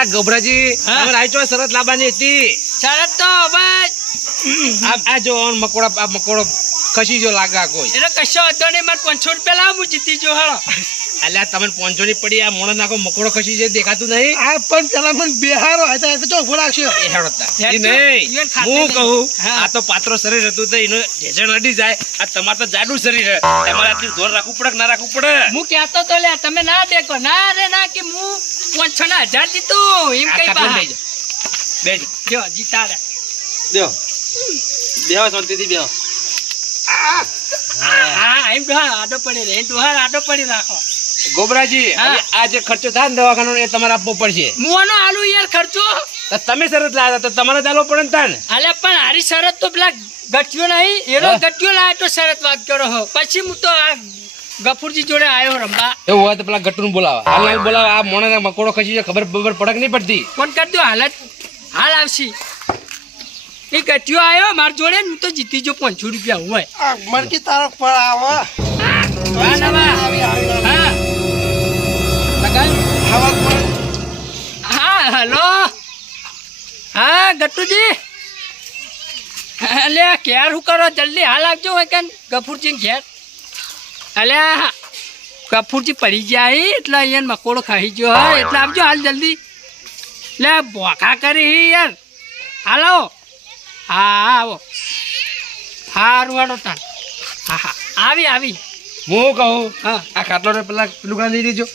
અલ્યા ગભરાજી હા. તમે રાયચો શરત લાવવાની હતી. શરત તો બસ આ જો મકોડા મકોડો આ મકોડો ખસી જો લાગા કોઈ. એટલે કશો વાંધો નહીં મારે પાંચસો રૂપિયા લાવું જીતી જો હાલો. અલ્યા તમને પોંચો ની પડી આ મોણસ નાખો મકોડો ખસી છે દેખાતું નહીં? આ પણ પેલા મને બેહારો હતા એટલે ચોખ્ખો રાખશે એ હેડો તા. હેડ ઈ તો, નહીં હું કહું. આ તો પાત્રો શરીર હતું તો એનો ઢેચણ અડી જાય. આ તમારે તો જાડું શરીર છે. તમારે આટલું ધોર રાખવું પડે ના રાખવું પડે? હું કહેતો તો લે તમે ના દેખો. ના રે ના કે હું પોંચો ના હજાર જીતું. એમ આ કઈ બહાર. બેસજો. જો. જીતા રે બેહો. બેહો શાંતિથી બેહો. હા એમ ડોહા આડો પડી રે એમ ડોહા આડો પડી રાખો. ગોબરાજી આ જે ખર્ચો થાય ને દવાખાનો એ તમારે આપવો પડશે. મોનો આલુ યાર ખર્ચો. તમે શરત લાવ્યા તો તમારે ચાલવો પડે ને તાને. અલે પણ હારી શરત તો પેલા ગઠિયો નહીં. એનો. ગઠિયો લાવ્યો તો શરત વાત કરો હો. પછી હું તો આ ગફુરજી જોડે આવ્યો રંબા. એવું હોય તો પેલા ગટુને બોલાવો. હાલ હાલ બોલાવો. આ મોણે મકોડો ખસી જાય ખબર બબર પડક નહીં પડતી. ફોન કરી દો હાલત હાલ આવશી. એ ગઠિયો આવ્યો માર જોડે ને હું તો જીતી જો પાંચસો રૂપિયા હોય. આ મરકી તારો ફળ આવો. હા અલ્યા અલે ક્યાર શું કરો? જલ્દી હાલ આવજો હોય કે ગફુરજી ઘેર. અલ્યા ગફુરજી પડી જાય એટલે અહીંયા મકોડો ખાઈ ગયો હોય એટલે આવજો હાલ જલ્દી. લે બોખા કરી યાર. હાલો. હા આવો. હારું વાળો તાન હા હા. આવી આવી. હું કહું? હા. આ ખાટલો પેલા પેલું કાંઈ લઈ લેજો.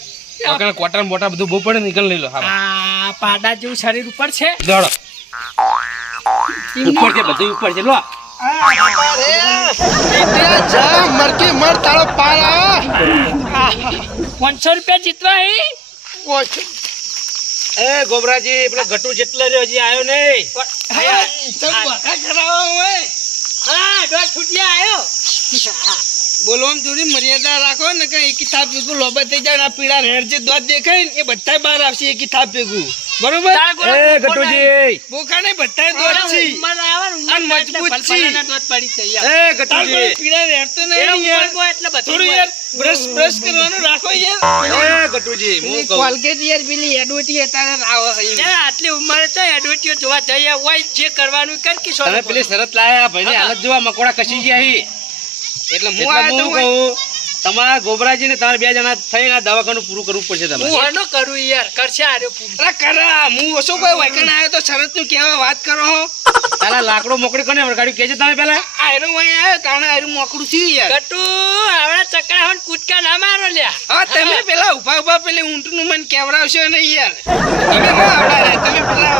કોટર મોટા બધું બહુ પડે નીકળ લઈ લો હા પાડા જેવું શરીર ઉપર છે. દોડો. ઉપર છે બધું ઉપર છે લો પાંચસો રૂપિયા જીતવા એ ગોબરાજી પેલો ગટુ જેટલો રહ્યો હજી આવ્યો નહીં હા, ચલ કરાવો હોય. હા, દોઢ આયો. બોલવામાં થોડી મર્યાદા રાખો ને કઈ કિતાબ ભેગું લોબા થઈ જાય ને આ પીળા રેડ જે દોધ દેખાય ને એ બધા બહાર આવશે એ કિતાબ ભેગું બરોબર? એ ગટુજી. ભૂખા ને બધા દોત છી. આવે અને થાય મજબૂત છી. દોત પડી જાય યાર. એ ગટુજી. પીડા રહેતો નહીં યાર. એટલે થોડું યાર બ્રશ બ્રશ કરવાનું રાખો યાર. એ ગટુજી હું કહું. કોલગેટ યાર પેલી એડવર્ટી અત્યારે રાવો યાર, આટલી ઉંમરે તો એડવર્ટીઓ જોવા જઈએ. હોય જે કરવાનું કર કે તમે પેલી શરત લાયા ભાઈની હાલત જોવા મકોડા કસી ગયા હી. એટલે હું આ તો કહું. તમારા ગોબરાજી ને તમારે બે જણા થઈને આ દવાખાનું પૂરું કરવું પડશે તમારે. હું એનો કરું યાર કરશે આરે પૂરું. અરે કરા હું ઓછો કોઈ વાયકણ આવ્યો તો શરતનું કેવા વાત કરો હો? તારા લાકડો મોકડી કોને વળગાડ્યું? કેજે તમે પેલા. આયરો વઅહીં આવ્યો તાણે આયરો મોકડું થયું યાર. કટુ આવડા ચકડા હોન કૂદકા ના મારો લ્યા. હા તમે પેલા ઊભા ઊભા પેલી ઊંટનું મને કેવડાવશો ને યાર. તમે ના આવડા તમે પેલા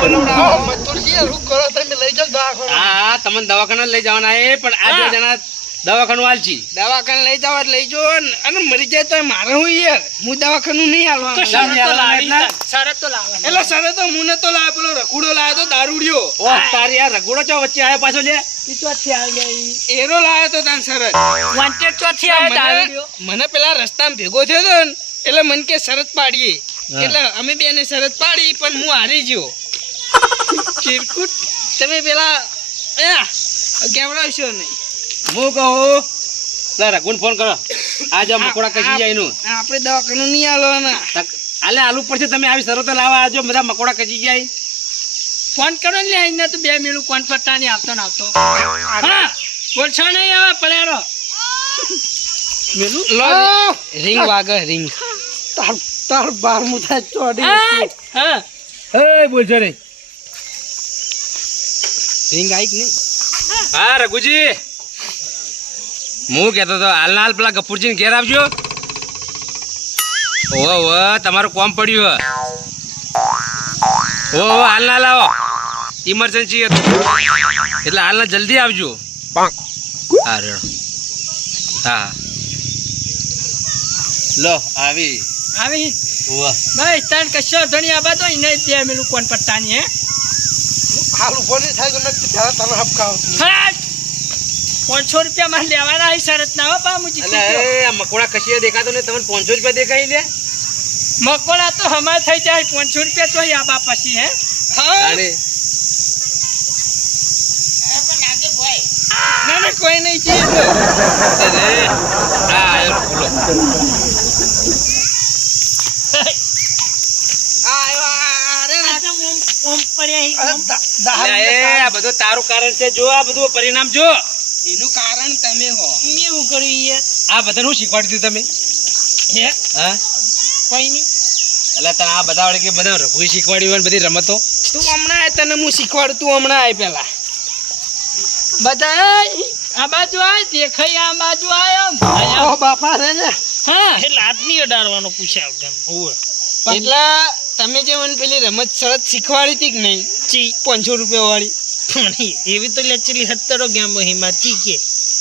બોલવડાવો. શું કરો તમે લઈ જાઓ દવાખાના હા તમને દવાખાના લઈ જવાના એ પણ આ બે જણા દવાખાનું હાલજી દવાખાનું લઈ જાઓ લઈ જો અને મરી જાય તો મારે હું યાર. હું દવાખાનું નહીં હાલવાનું શરત તો લાવવાનું એટલે શરત તો મુને તો લાવે લાવ્યો પેલો રખુડો લાવ્યો તો દારૂડિયો. ઓ તારી આ રગોડો ચો વચ્ચે આવ્યો પાછો લે ચોથી આવી એરો લાવ્યો તો તાન શરત. Wanted ચોથી આવે મને દારૂડિયો. મને પેલા રસ્તામાં ભેગો થયો તો ને એટલે મને કે શરત પાડીએ. એટલે અમે બેને શરત પાડી પણ હું હારી ગયો. ચિરકુટ તમે પેલા એ, કેવડાવશો નહીં. હું કહું? લે રઘુને ફોન કરો. આજે મકોડા કસી જાય આ આપણે દવાખાનું નહીં આલુ પડશે તમે આવી શરતો લાવવા આજો બધા મકોડા કસી જાય ફોન કરો ને તો બે મેળું કોણ પટ્ટા નહીં આવતો ને આવતો. હા. બોલશો નહીં હવે પલેરો લો રિંગ વાગે રિંગ. તાર તાર બાર મુથા ચોડી હા. એ બોલજો નહીં. રિંગ આવી કે નહીં? હા રઘુજી. હું કહેતો હતો હાલના હાલ પેલા ગફુરજી ઘેર આવજો. ઓ ઓ તમારું કોમ પડ્યું હો. ઓ ઓ હાલના હાલ આવો. ઇમરજન્સી હતું. એટલે હાલના જલ્દી આવજો. હા રેડો. હા લો આવી. આવી? ભાઈ તાન કશો ધણી આબા તો ને ત્યાં મેલું કોણ પત્તાની હે? હાલ ઊભો નહીં થાય તો નથી ધ્યાન તને હપકાવતું હા પાંચસો રૂપિયા મારે લેવાના હોય શરત ના હોય પા હું મકોડા કશી દેખાતો ને તમને પાંચસો રૂપિયા દેખાઈ લે મકોડા તો હમા થઈ જાય પાંચસો રૂપિયા તો આબા પછી હે? ના ના કોઈ નહીં છે. આ અલ્યા, એ આ બધું તારું કારણ છે જો આ બધું પરિણામ જો. એનું કારણ તમે હો. મેં એવું કર્યું યાર આ બધાનું શીખવાડી દીધું તમે? હે? હા? કોઈ નહીં. એટલે તને આ બધા વડે કે બધા રઘુ શીખવાડી હોય બધી રમતો? તું હમણાં આય તને હું શીખવાડું? તું હમણાં આય પેલા. બધા આ બાજુ આય દેખાય આ બાજુ આય ઓ બાપા રે ને હા? એટલે આદમી અડાડવાનો પૂછ્યા કેમ ઓવે એટલે તમે જે મને પેલી રમત સરત શીખવાડી હતી કે નહીં? ચી. પાંચસો રૂપિયા વાળી. એવી તો લેચેલી હત્તરો ગેમો હિમા ચીકે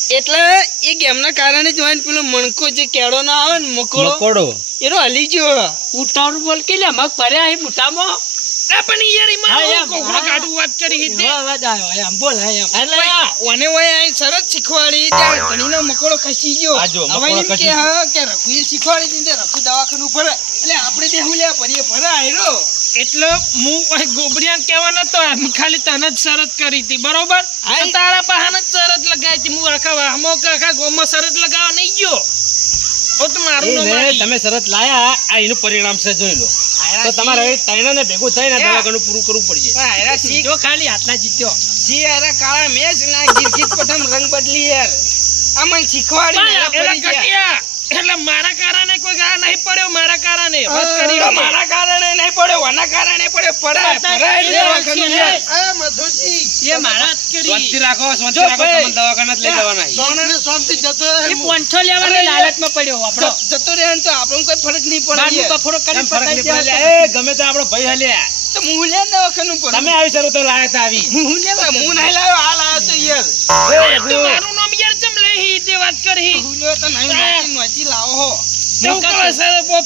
એટલે એ ગેમના કારણે જ હોય પેલો મણકો જે કેળો ના આવે ને મકોડો મકોડો. એનો હલી ગયો. ઉતાવળ બોલ કે લે મગ ભર્યા હે મોટામાં આ પણ યાર એમાં કોકડો કાઢું વાત કરી હતી અવાજ આવ્યો એમ. બોલ એમ. એટલે ઓને ઓય આ સરસ શીખવાડી ત્યાં ધણીનો મકોડો ખસી ગયો. આ જો, હવે મકોડો એમ કે ખસી હા કે રઘુએ શીખવાડી દીધી તે દવાખાનું ભરે. એટલે આપણે તે હું લે ભરીએ ભરા આયરો એટલે હું કોઈ ગોબરિયાને કહેવા નતો. ખાલી તને જ શરત કરી હતી બરોબર? તારા બહાને જ શરત લગાવી હતી. હું આખા વાહમાં કે આખા ગોમાં શરત લગાવવા નહીં ગયો. તમે શરત લાયા આ એનું પરિણામ છે જોઈ લો. તો તમારે હવે ને ભેગું થઈને તમારે ઘણું પૂરું કરવું પડશે. જો ખાલી આટલા જીત્યો. સી અરે કાળા મેચ ના ગીરગીત પઠમ રંગ બદલી યાર. આ મને શીખવાડી એટલે મારા કારણે કોઈ ગા નહીં પડ્યો મારા કારણે. વાત કરી મારા કારણે નહીં પડ્યો આના કારણે પડ્યો. પડાય પડાય એ મધુજી. એ મારા કરી. શાંતિ રાખો શાંતિ રાખો તમને દવાખાને જ લઈ જવાના સોનાને શાંતિ જતો રહે. એ પોંઠો લેવાની લાલચમાં પડ્યો આપણો. જતો રહે તો આપણો કોઈ ફરક નહીં પડે. બાજુ. કફોડો કરી કેમ ફરક નહીં પડે? એ, ગમે તો આપણો ભાઈ હાલ્યા. તો હું લે દવાખાનું પડું. તમે આવી શરૂ તો લાયા તા આવી. હું લેવા હું નહીં લાયો આ આવ્યો તો યાર. મારું નામ યાર તે વાત કરી. તો નહીં નોચી લાવો હો.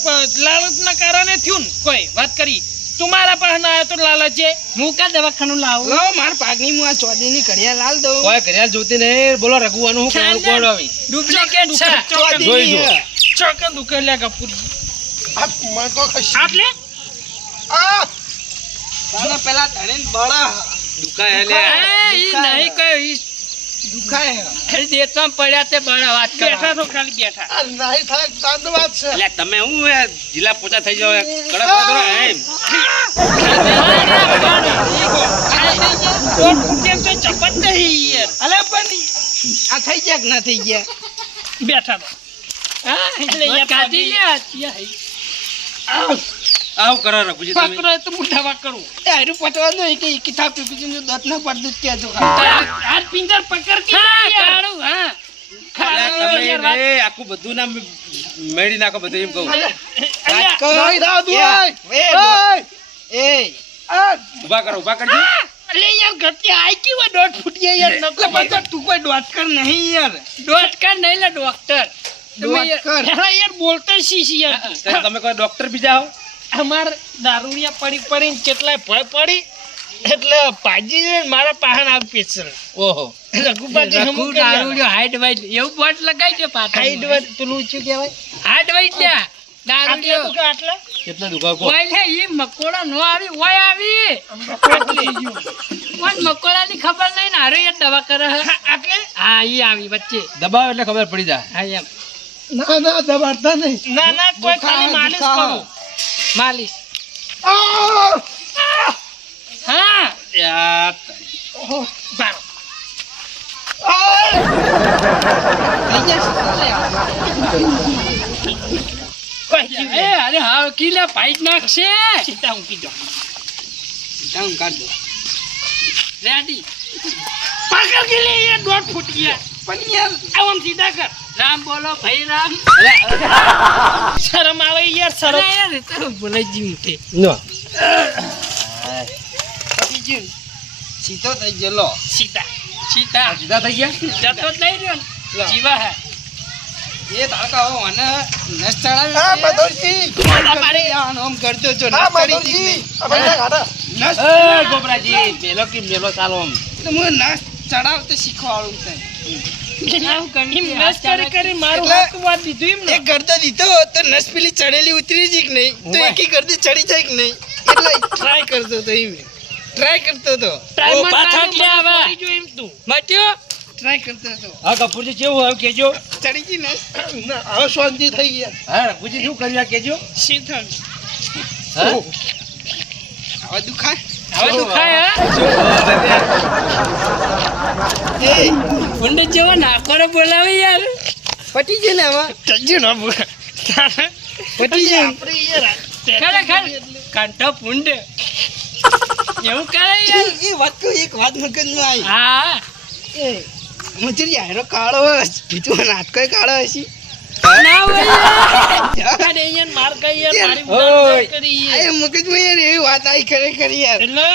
પ- લાલચના કારણે થયું કોઈ વાત કરી. તું મારા પાસે આવ્યો તો લાલચે હું કા દવાખાનું લાવું? લો માર પાકની હું આ ચોદીની ઘડિયાળ લાલ દઉં. કોઈ ઘડિયાળ જોતી નહીં. બોલો રઘુવાનું હું કોણ કોણ આવી? ડુપ્લિકેટ છે ચોકન જોઈ જો. ચોદીની. ચોકન દુકાન કપૂર આટલે ચાલો પેલા તણે બળા. દુકાય લે એ, નહીં કયો ઈ દુખાય અરે દેશમાં પડ્યા તે બડા વાત બેઠા તો ખાલી બેઠા. એટલે તમે હું યાર જિલ્લા પોચા થઈ જાવ કડક એમ તો ચપત નહીં યાર? અલે પણ આ થઈ ગયા કે ના થઈ ગયા? બેઠા તો હા, એટલે યાર કાઢી લે આ ચિયા. આવું કરો રઘુજી તમે પકડો તો હું દવા કરું એ હારું પટવા દો કે ઈ કિતાબ પીપી દત દોત ના પડતું જ કહેજો હાથ પિંજર પકડ કે હા, યાર. હા. આખું બધું ના મેળી નાખો બધું એમ કહું. એ. ઊભા કરો ઊભા કરજો. અલે યાર ઘટિયા આઈ કેવા દોઢ ફૂટિયા યાર નકલો તું કોઈ ડોટકર નહીં યાર. ડોક્ટર નહીં લે ડોક્ટર. ડોટકર. યાર બોલતો શીશી યાર? તમે કોઈ ડોક્ટર બીજા હો? અમાર દારૂડિયા પડી પડીને કેટલાય ભય પડી એટલે પાજી મારા પાહન આવ પેસર ઓહો. રઘુપાજી હમું રઘુ દારૂડિયો હાઈટ વાઈટ એવું બોટ લગાઈ છે પાછળ. હાઈટ વાઈટ પેલું શું કહેવાય? હાઈટ વાઈટ લે દારૂડિયો. આટલા? કેટલા દુકા કો ઓય લે ઈ મકોડા નો આવી ઓય આવી. ઓય મકોડા ની ખબર નહીં ને હારો યાર દવા કરે આટલે? હા ઈ આવી વચ્ચે. દબાવ એટલે ખબર પડી જાય. હા એમ. ના ના દબાડતા નહીં. ના ના કોઈ ખાલી માલિશ કરું. માલિશ. હા. યાર, બારો જીવ એ અરે હા કિલા પાઈટ નાખશે. સીધા ઊંઘી જાઓ રેડી પાકર કે લે યાર દોઢ ફૂટ ગયા. પણ યાર આમ સીધા કર. રામ બોલો ભાઈ રામ. શરમ આવે યાર અરે શરમ યાર તો બોલાઈ જીવ તે નો. બીજું સીધો થઈ ગયેલો સીધા. સીતા સીધા થઈ ગયા? જતો જ નહીં રહ્યો જીવા હે. એ તાકા હો અને નસ ચડાવી. હા મધુરજી મારે આમ કરતો છો નસ ચડી જી નહીં. નસ ગોબરાજી મેલો કે મેલો ચાલો આમ. તો હું નસ ચડાવતો શીખવાડું તને. એક ગરદો દીધો તો નસ પેલી ચડેલી ઉતરી જી કે નહીં? તો એકી ગરદી ચડી જાય કે નહીં? એટલે ટ્રાય કરતો તો એમ. ટ્રાય કરતો તો. પાછા આવા. એમ મટ્યો? ટ્રાય કરતો તો. હા કપૂરજી કેવું કેજો ચડી જી નસ. હવે શાંતિ થઈ ગયા. હા રઘુજી શું કર્યા કેજો સીધા હા? હવે દુખાય. હવે તું ખાય હા? એ જેવો નાકોરો બોલાવે યાર. પટી ગયું ને હવે ચજ્જુ ન બોલ પટી ગયું ખરેખર? કંઠો પુંડ એવું કરે યાર? એ વાત કહું એક વાત મગજમાં આવી. હા. એ મજૂરી આયરો કાળો બીજું નાટકો કાળો હશે. ના હોય અરે અહીંયા માર કઈ યાર મારી ઓય. ઉડાન કરી આ યાર એવી વાત આવી ખરેખર યાર. એટલે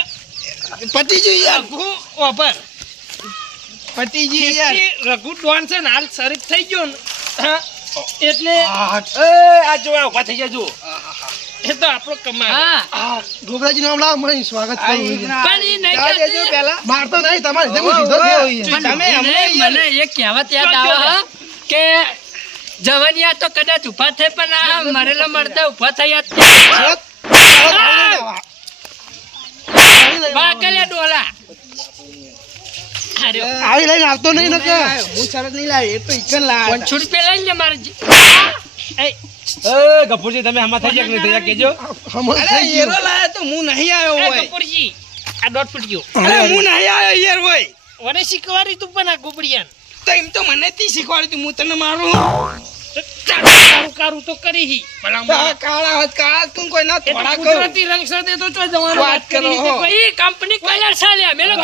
પટી ગયું યાર. રઘુ ઓભર પટી યાર. રઘુ ડોન છે ને હાલ શરીફ થઈ ગયો ને એટલે એ આ જો આ ઊભા થઈ ગયા જો એ તો આપણો કમાલ. હા. ગોબરાજી નામ લાવો મને સ્વાગત કરું પણ નહીં નહીં તમારે સીધો થયો તમે અમને મને એક કહેવત યાદ આવે કે જવનિયા તો કદાચ ઊભા થાય પણ આ મરેલા મળતા ઊભા થયા બાકલે ડોલા. આવી લઈને આવતો નહીં ને હું શરત નહીં લાવી એ તો ઈકન લાવ્યા હતા. પાંચસો રૂપિયા લઈ મારે. એ. ગફુરજી તમે હમા થઈ ગયા કે નહીં થઈ ગયા? કેજો અરે યેરો ગયું. તો હું નહીં આવ્યો હોય. કપૂરજી આ ડોટ ફૂટ ગયો. અરે હું નહીં આવ્યો યાર હોય. મને શીખવાડી તું પણ આ ગોબડિયાન. તો એમ તો મને થી શીખવાડી તું, હું તને મારું તો કરી હી. આ કાળા હાથ કાળા તું કોઈ ના થોડા કહું રંગ સાથે તો ચો જવાનું વાત કરી કંપની કલર મેલો.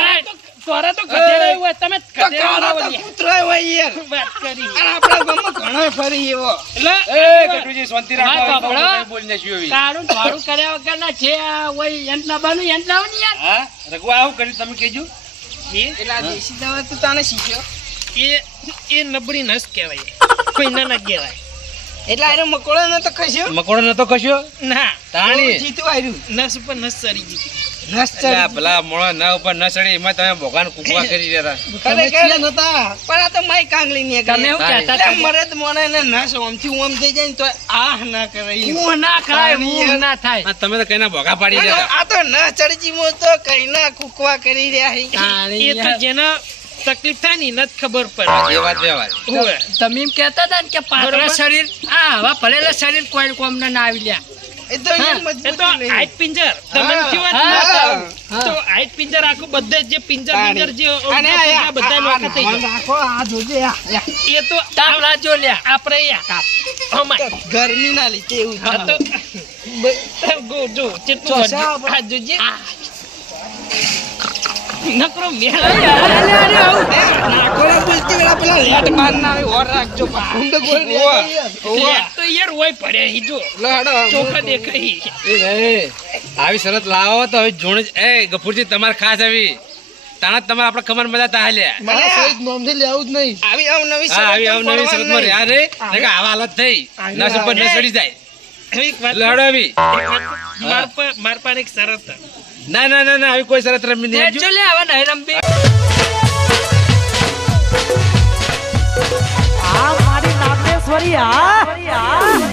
તોરા તો હોય તમે જ તો ગધેડા કાળા તો હોય યાર. વાત કરી. અને આપણા ગામમાં ઘણો ફરી એવો. એટલે એ ગફુરજી શાંતિ રાખો સાંભળો. તમે બોલી તારું ભાડું કર્યા વગરના છે આ હોય એમ લાવવાનું એમ યાર. હા? રઘુ આવું કર્યું તમે કેજો એ? એટલે દેશી દવા તું તાને શીખ્યો. એ એ નબળી નસ કહેવાય. કોઈ ના ના કહેવાય. એટલે આરે મકોડો નતો ખસ્યો મકોડો નતો કશ્યો? ના. તાણી. જીતું આર્યું નસ ઉપર નસ સરી ગઈ. નસ ચડી આ ભલા મોણો ના ઉપર ન ચડે એમાં તમે ભગવાન કુકવા કરી રહ્યા તમે ખરેખર. નતા. પણ આ તો માય કાંગલી ની તમે એવું કહેતા હતા? મરે તો મને ને નસ ઓમથી ઓમ થઈ જાય ને તો આહ ના કરે હું ના ખાય હું ના થાય. આ તમે તો કઈના ભોગા પાડી રહ્યા આ તો ન ચડજી મો તો કઈ ના કુકવા કરી રહ્યા એ તો. જેને તકલીફ થાય ને એને જ ખબર પડે. એ વાત વ્યવહાર તમે એમ કહેતા હતા ને કે પાતળા શરીર હા હવા પડેલા શરીર કોઈ કોમ ના આવી લ્યા. એ તો એ તો પિંજર. તો આખું બધે જે પિંજર પિંજર જે આ- આ- બધા લોકો થઈ ગયા. રાખો આ જોજે એ તો તાપ લ્યા. આપણે યા. ગરમી ના લીધે એવું તો જો આ જોજે. નકરો મેળ અરે, અરે, અરે, આવું. નાખોડા બોલતી વેળા પેલા લેટ બાર ના આવે ઓર રાખજો પા. ઓવા. ઓવા. લેટ તો યાર હોય પડ્યા હી જો. લડો. ચોખા દેખાય. એ આવી શરત લાવો તો હવે જોણ એ ગફુરજી તમારે ખાસ આવી. તાણા તમારે આપણે ખબર મજા તા હાલ્યા મારા સહિત નોંધી લેવું જ નહીં. આવી આવી શરતો શરતમાં રહ્યા રે. નકર આવા હાલત થઈ. નસ ઉપર ન જાય. લડો આવી. માર પર માર પર એક શરત ના ના ના ના આવી કોઈ શરત રમી નહીં. એકચ્યુઅલી હવે નહીં રમવી. આ મારી નાગેશ્વરી આ